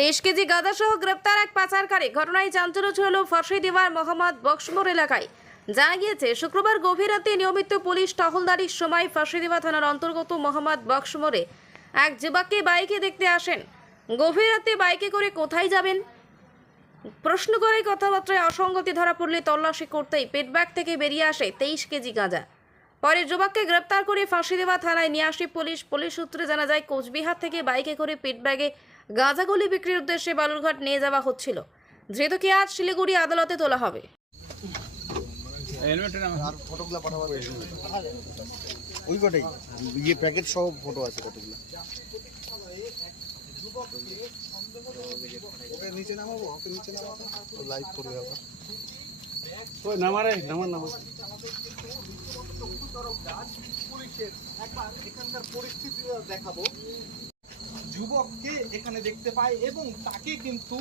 তেইশ কেজি গাঁদা সহ গ্রেপ্তার এক পাচারকারী। ঘটনায় চাঞ্চল্য ছড়ালো ফাঁসি দেওয়ার মোহাম্মদ বক্সমোর এলাকায়। জানা গিয়েছে, শুক্রবার গভীর রাতে নিয়মিত পুলিশ টহলদারির সময় ফাঁসি দেওয়া থানার অন্তর্গত মোহাম্মদ বক্সমোরে এক যুবককে বাইকে দেখতে আসেন। গভীর রাতে বাইকে করে কোথায় যাবেন? প্রশ্ন করে কথাবার্তায় অসঙ্গতি ধরা পড়লে তল্লাশি করতেই পেটব্যাগ থেকে বেরিয়ে আসে তেইশ কেজি গাঁজা। পরে যুবককে গ্রেপ্তার করে ফাঁসি দেওয়া থানায় নিয়ে আসে পুলিশ। পুলিশ সূত্রে জানা যায় কোচবিহার থেকে বাইকে করে পেটব্যাগে গাঁজাগুলি বিক্রির উদ্দেশ্যে বালুরঘাট নিয়ে যাওয়া হচ্ছিল। ধৃতকে আজ শিলিগুড়ি আদালতে তোলা হবে। ফটোগুলো পাঠাবো ওই কটাই? ইয়ে প্যাকেট সহ ফটো আছে কতগুলো? ওকে নিচে নামাবো? ওকে নিচে নামাবো? লাইভ করবে আবার ওই নামারে নামার নামার। একবার এখানকার পরিস্থিতি দেখাবো। যুবককে এখানে দেখতে পায় এবং তাকে কিন্তু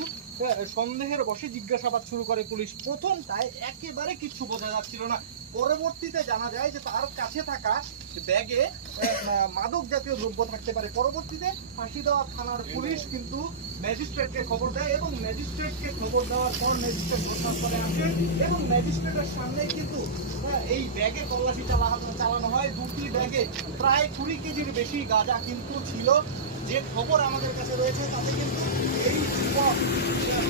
সন্দেহের বসে জিজ্ঞাসাবাদ শুরু করে পুলিশ। প্রথমটায় একেবারে কিছু বোঝা যাচ্ছিল না। পরবর্তীতে জানা যায় যে তার কাছে থাকা ব্যাগে মাদক জাতীয় দ্রব্য থাকতে পারে। পরবর্তীতে ফাঁসি দেওয়া থানার পুলিশ কিন্তু ম্যাজিস্ট্রেটকে খবর দেয় এবং ম্যাজিস্ট্রেটকে খবর দেওয়ার পর ম্যাজিস্ট্রেট ঘটনাস্থলে আসেন এবং ম্যাজিস্ট্রেটের সামনে কিন্তু এই ব্যাগে তল্লাশি চালানো চালানো হয়। ব্যাগে প্রায় কুড়ি কেজির বেশি গাঁজা কিন্তু ছিল। যে খবর আমাদের কাছে রয়েছে, তাতে কিন্তু এই